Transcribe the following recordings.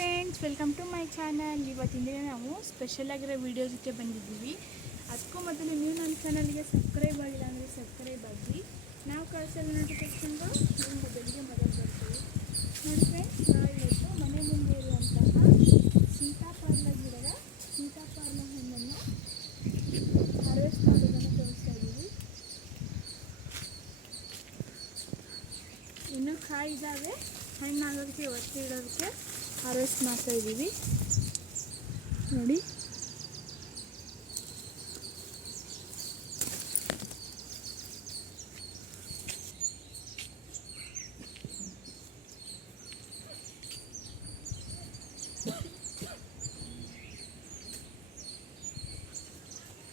Friends welcome to my channel ಇವತ್ತಿನ ದಿನ ನಾವು ಸ್ಪೆಷಲ್ ಆಗಿರೋ ವೀಡಿಯೋ ಜೊತೆ ಬಂದಿದ್ದೀವಿ. ಅದಕ್ಕೂ ಮೊದಲು ನೀವು ನನ್ನ ಚಾನಲ್ಗೆ ಸಬ್ಸ್ಕ್ರೈಬ್ ಆಗಿಲ್ಲ ಅಂದರೆ ಸಬ್ಸ್ಕ್ರೈಬ್ ಆಗಿ ನಾವು ಕಳಿಸೋ ನೋಟಿಫಿಕೇಶನ್ಗಳು ನಿಮ್ಮ ಮೊಬೈಲ್ಗೆ ಮೊದಲು ಬರ್ತೀವಿ. ನೋಡಿ ಫ್ರೆಂಡ್ಸ್ ಇವತ್ತು ಮನೆ ಮುಂದೆ ಇರುವಂತಹ ಸೀತಾಫಲ ಗಿಡದ ಸೀತಾಫಲ ಹಣ್ಣನ್ನು ಹಾರ್ವೆಸ್ಟ್ ಮಾಡೋದನ್ನು ತೋರಿಸ್ತಾ ಇದ್ದೀವಿ. ಇನ್ನೂ ಕಾಯಿ ಇದ್ದಾವೆ ಹಣ್ಣಾಗೋದಕ್ಕೆ, ಒತ್ತಿ ಇಡೋದಕ್ಕೆ ಹಾರ್ವೆಸ್ಟ್ ಮಾಡ್ತಾ ಇದ್ದೀವಿ. ನೋಡಿ.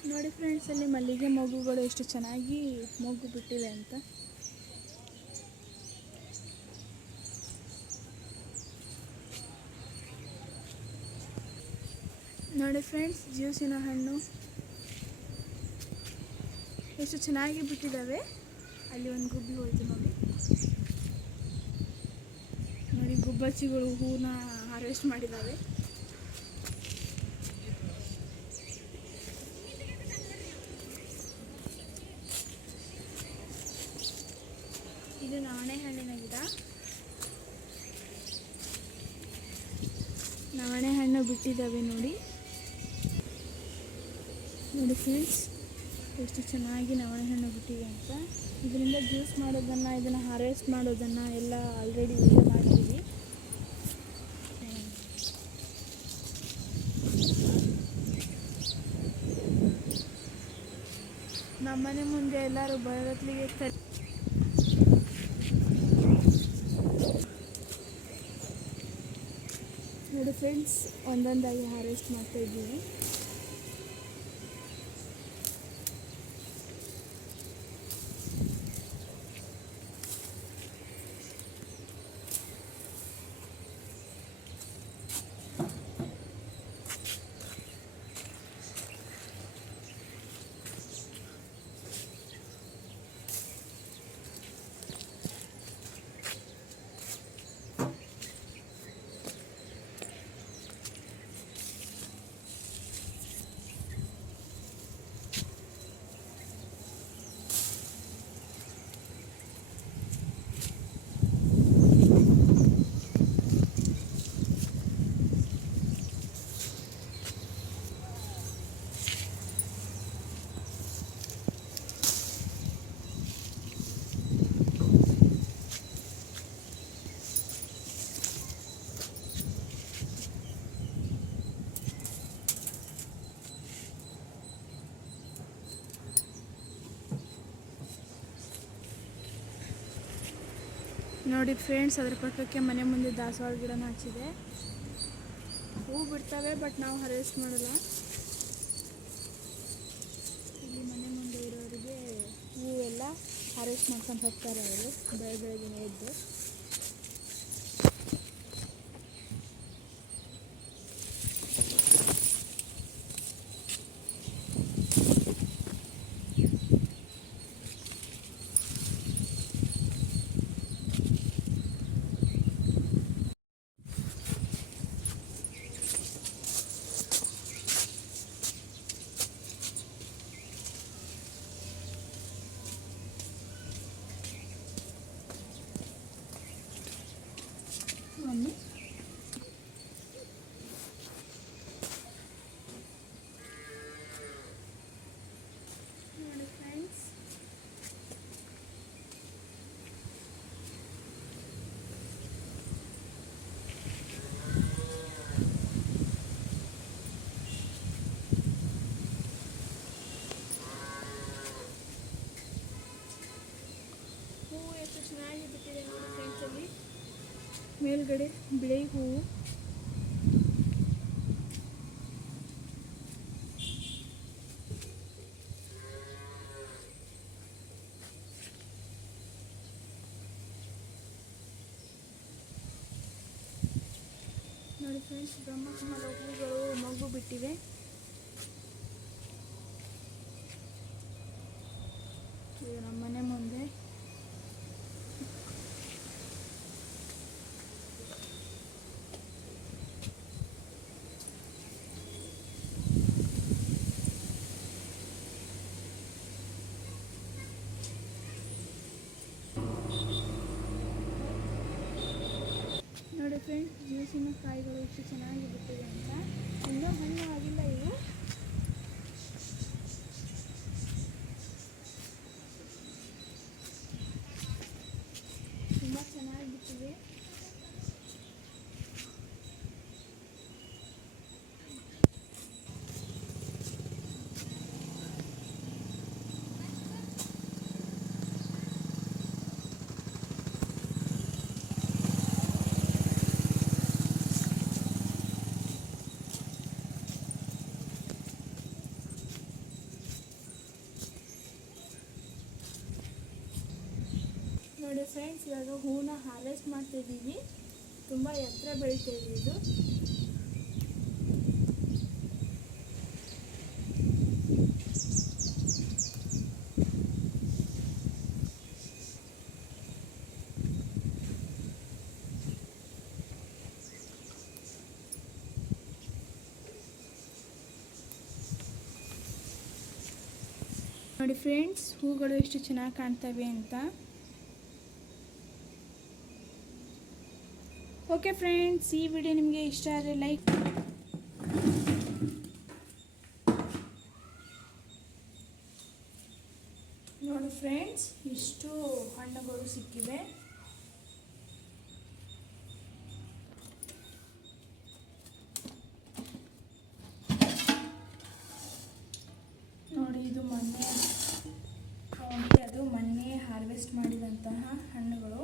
ನೋಡಿ ಫ್ರೆಂಡ್ಸ್ ಅಲ್ಲಿ ಮಲ್ಲಿಗೆ ಮಗುಗಳು ಎಷ್ಟು ಚೆನ್ನಾಗಿ ಮಗು ಬಿಟ್ಟಿದೆ ಅಂತ. ನೋಡಿ ಫ್ರೆಂಡ್ಸ್, ಜ್ಯೂಸಿನ ಹಣ್ಣು. ಎಷ್ಟು ಚೆನ್ನಾಗಿ ಬಿಟ್ಟಿದ್ದಾವೆ. ಅಲ್ಲಿ ಒಂದು ಗುಬ್ಬಿ ಹೋಯ್ತು ನೋಡಿ. ನೋಡಿ, ಗುಬ್ಬಚ್ಚಿಗಳು ಹೂನ ಹಾರ್ವೆಸ್ಟ್ ಮಾಡಿದ್ದಾವೆ. ಇದು ನವಣೆ ಹಣ್ಣಿನ ಗಿಡ. ನವಣೆ ಹಣ್ಣು ಬಿಟ್ಟಿದ್ದಾವೆ ನೋಡಿ. ಫ್ರೆಂಡ್ಸ್ ಎಷ್ಟು ಚೆನ್ನಾಗಿ ನವಣೆ ಹಣ್ಣು ಬಿಟ್ಟಿದೆ ಅಂತ. ಇದರಿಂದ ಜ್ಯೂಸ್ ಮಾಡೋದನ್ನು, ಇದನ್ನು ಹಾರ್ವೆಸ್ಟ್ ಮಾಡೋದನ್ನು ಎಲ್ಲ ಆಲ್ರೆಡಿ ವಿಡಿಯೋ ಮಾಡಿದ್ದೀವಿ ನಮ್ಮನೆ ಮುಂದೆ ಎಲ್ಲರೂ ಬರೋತ್ಲಿಗೆ ಕರಿ ನೋಡಿ ಫ್ರೆಂಡ್ಸ್ ಒಂದೊಂದಾಗಿ ಹಾರ್ವೆಸ್ಟ್ ಮಾಡ್ತಾ ಇದ್ದೀವಿ. ನೋಡಿ ಫ್ರೆಂಡ್ಸ್ ಅದ್ರ ಪಕ್ಕಕ್ಕೆ ಮನೆ ಮುಂದೆ ದಾಸವಾಳ ಗಿಡನ ಹಚ್ಚಿದೆ. ಹೂ ಬಿಡ್ತವೆ ಬಟ್ ನಾವು ಹರೇಸ್ಟ್ ಮಾಡಲ್ಲ. ಇಲ್ಲಿ ಮನೆ ಮುಂದೆ ಇರೋರಿಗೆ ಹೂವೆಲ್ಲ ಎಲ್ಲ ಹಾರ್ವೆಸ್ಟ್ ಮಾಡ್ಕೊಂಡು ಹೋಗ್ತಾರೆ ಅವರು ಬೆಳೆ ಬೆಳಗ್ಗೆ ಎದ್ದು. fini. ಮೇಲ್ಗಡೆ ಬಿಳಿ ಹೂವು. ನೋಡಿ ಫ್ರೆಂಡ್ಸ್ ಬ್ರಹ್ಮಕಮಲ ಹೂಗಳು ಮಗು ಬಿಟ್ಟಿವೆ. ಇದು ನಮ್ಮ ಮನೆ ಮುಂದೆ ನೋಡಿ ಫ್ರೆಂಡ್ಸ್ ಜ್ಯೂಸಿನ ಕಾಯಿಗಳು ಎಷ್ಟು ಚೆನ್ನಾಗಿ ಬಿಟ್ಟಿದೆ ಅಂತ ಇನ್ನೂ ಹಣ್ಣು ಆಗಿಲ್ಲ ಇವು ತುಂಬ ಚೆನ್ನಾಗಿ ಬಿಟ್ಟಿದೆ ನೋಡಿ ಫ್ರೆಂಡ್ಸ್ ಇವಾಗ ಹೂವನ್ನ ಹಾರ್ವೆಸ್ಟ್ ಮಾಡ್ತಿದ್ದೀವಿ ತುಂಬ ಎತ್ತರ ಬೆಳಿತೀವಿ ಇದು ನೋಡಿ ಫ್ರೆಂಡ್ಸ್ ಹೂಗಳು ಎಷ್ಟು ಚೆನ್ನಾಗಿ ಕಾಣ್ತವೆ ಅಂತ. ಓಕೆ ಫ್ರೆಂಡ್ಸ್ ಈ ವಿಡಿಯೋ ನಿಮಗೆ ಇಷ್ಟ ಆದರೆ ಲೈಕ್ ನೋಡಿ ಫ್ರೆಂಡ್ಸ್ ಇಷ್ಟು ಹಣ್ಣುಗಳು ಸಿಕ್ಕಿವೆ. ನೋಡಿ, ಇದು ಮೊನ್ನೆ ಅದು ಮೊನ್ನೆ ಹಾರ್ವೆಸ್ಟ್ ಮಾಡಿದಂತಹ ಹಣ್ಣುಗಳು.